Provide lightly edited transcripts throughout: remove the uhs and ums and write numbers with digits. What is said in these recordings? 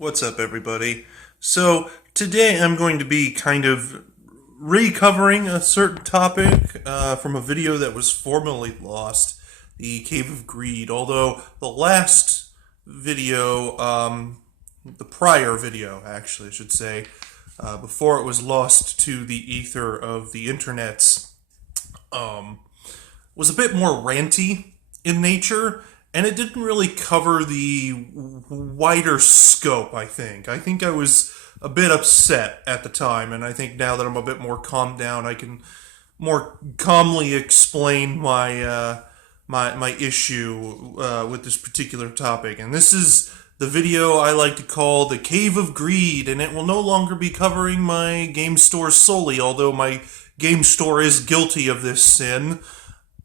What's up, everybody? So, today I'm going to be kind of recovering a certain topic from a video that was formerly lost, the Cave of Greed. Although the last video, the prior video, actually, I should say, before it was lost to the ether of the internets, was a bit more ranty in nature, and it didn't really cover the wider scope, I think. I think I was a bit upset at the time, and I think now that I'm a bit more calmed down, I can more calmly explain my issue with this particular topic. And this is the video I like to call the Cave of Greed, and it will no longer be covering my game store solely, although my game store is guilty of this sin.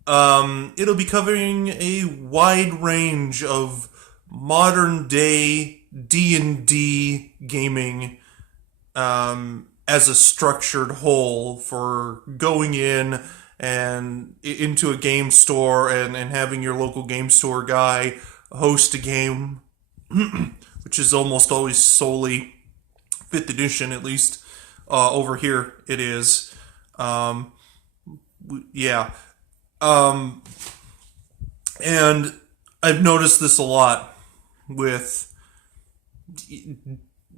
It'll be covering a wide range of modern day D&D gaming as a structured whole for going in and into a game store and having your local game store guy host a game, which is almost always solely 5th edition, at least over here it is. Yeah. And I've noticed this a lot with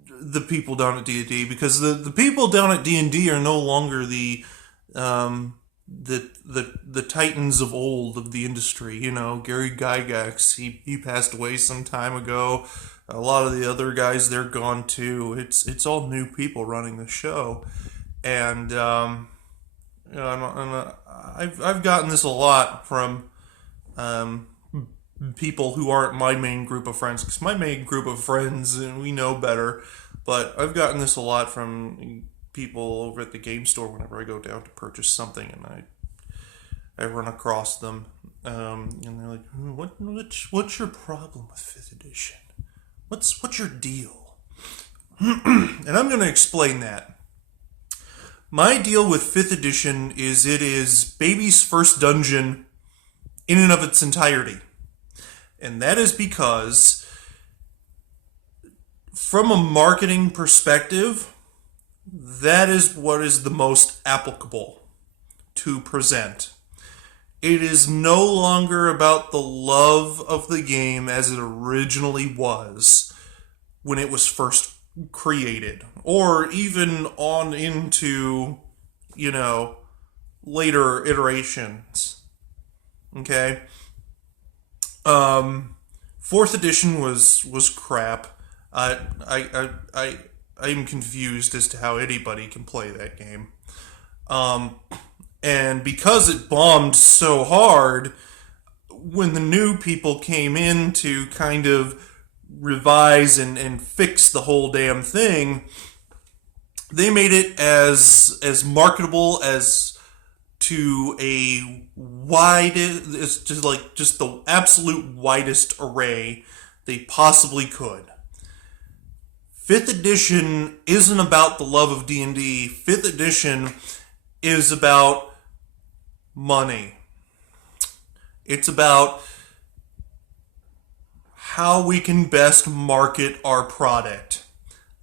the people down at D&D, because the people down at D&D are no longer the titans of old of the industry. You know, Gary Gygax, he passed away some time ago. A lot of the other guys, they're gone too. It's all new people running the show, and I've gotten this a lot from people who aren't my main group of friends, because my main group of friends, and we know better, but I've gotten this a lot from people over at the game store whenever I go down to purchase something, and I run across them, and they're like, what's your problem with 5th edition? What's your deal? And I'm going to explain that. My deal with 5th edition is it is baby's first dungeon in and of its entirety. And that is because, from a marketing perspective, that is what is the most applicable to present. It is no longer about the love of the game as it originally was when it was first created, or even on into, later iterations. Okay? 4th edition was crap. I'm confused as to how anybody can play that game. And because it bombed so hard, when the new people came in to kind of revise and fix the whole damn thing, they made it as marketable as to a it's just the absolute widest array they possibly could. 5th edition isn't about the love of D&D. 5th edition is about money. It's about how we can best market our product.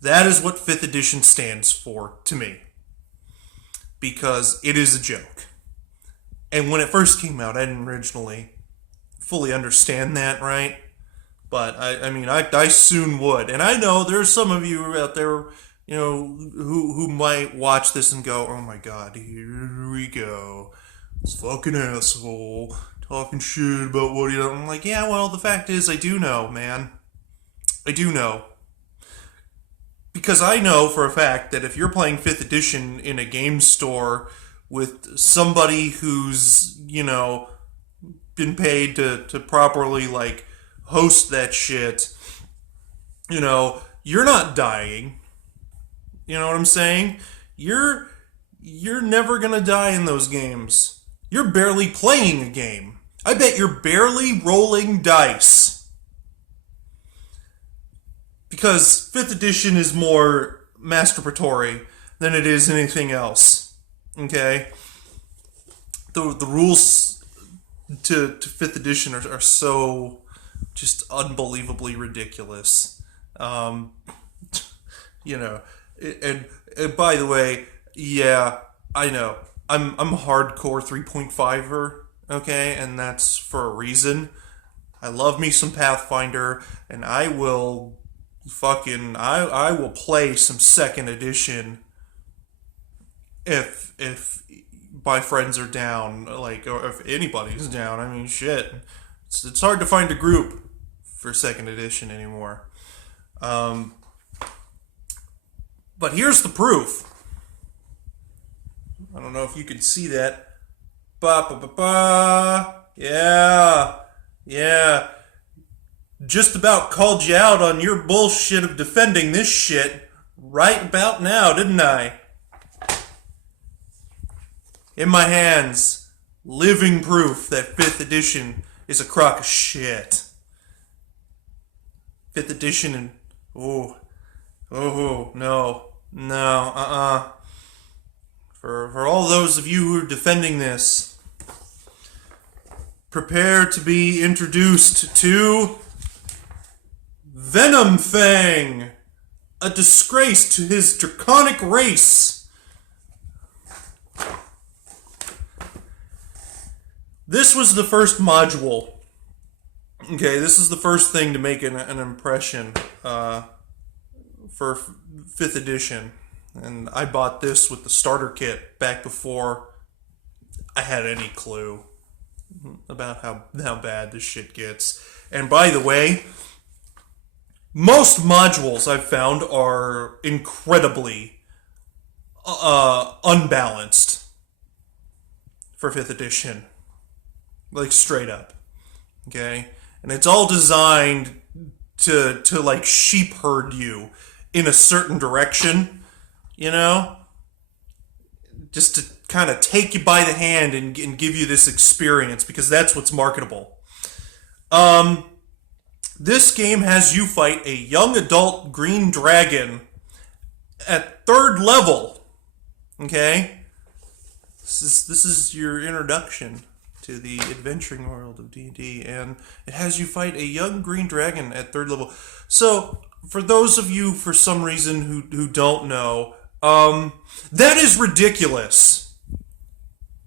That is what 5th edition stands for to me, because it is a joke. And when it first came out, I didn't originally fully understand that, right? But I soon would. And I know there's some of you out there, who might watch this and go, oh my god, here we go. This fucking asshole talking shit about what he does. I'm like, yeah, well, the fact is, I do know, man. I do know. Because I know for a fact that if you're playing 5th edition in a game store with somebody who's, been paid to properly, host that shit, you're not dying. You know what I'm saying? You're never gonna die in those games. You're barely playing a game. I bet you're barely rolling dice. Because 5th edition is more masturbatory than it is anything else. Okay? The rules to 5th edition are so just unbelievably ridiculous. you know. And by the way, yeah, I know. I'm a hardcore 3.5er, okay, and that's for a reason. I love me some Pathfinder, and I will play some second edition if my friends are down, like, or if anybody's down. I mean, shit, it's hard to find a group for second edition anymore. Um, but here's the proof. I don't know if you can see that. Ba ba ba ba. Yeah, yeah. Just about called you out on your bullshit of defending this shit right about now, didn't I? In my hands, living proof that 5th edition is a crock of shit. 5th edition and no, For all those of you who are defending this, prepare to be introduced to Venom Fang, a disgrace to his draconic race. This was the first module. Okay, this is the first thing to make an impression for 5th edition. And I bought this with the starter kit back before I had any clue about how bad this shit gets. And by the way, most modules I've found are incredibly unbalanced for 5th edition. Like, straight up. Okay? And it's all designed to like sheep herd you in a certain direction, you know? Just to kind of take you by the hand and give you this experience, because that's what's marketable. This game has you fight a young adult green dragon at 3rd level. Okay? This is your introduction to the adventuring world of D&D, and it has you fight a young green dragon at 3rd level. So, for those of you, for some reason, who don't know, that is ridiculous.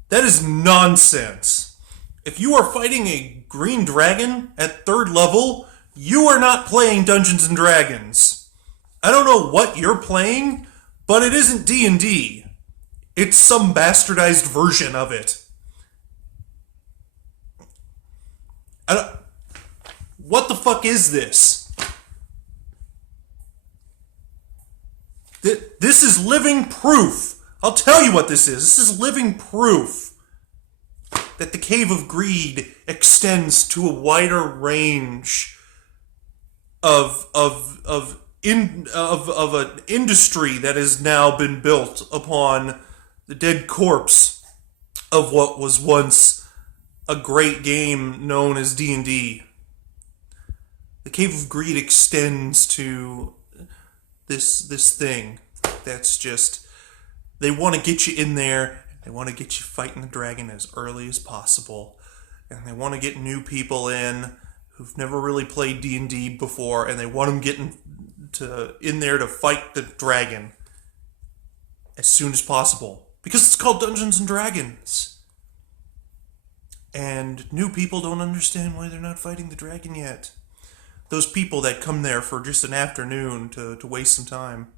That is nonsense. If you are fighting a green dragon at 3rd level, you are not playing Dungeons & Dragons. I don't know what you're playing, but it isn't D&D. It's some bastardized version of it. What the fuck is this? This is living proof. I'll tell you what this is. This is living proof that the Cave of Greed extends to a wider range of an industry that has now been built upon the dead corpse of what was once a great game known as D&D. The Cave of Greed extends to this thing that's just, they want to get you in there, they want to get you fighting the dragon as early as possible, and they want to get new people in who've never really played D&D before, and they want them getting in there to fight the dragon as soon as possible, because it's called Dungeons & Dragons. And new people don't understand why they're not fighting the dragon yet. Those people that come there for just an afternoon to waste some time.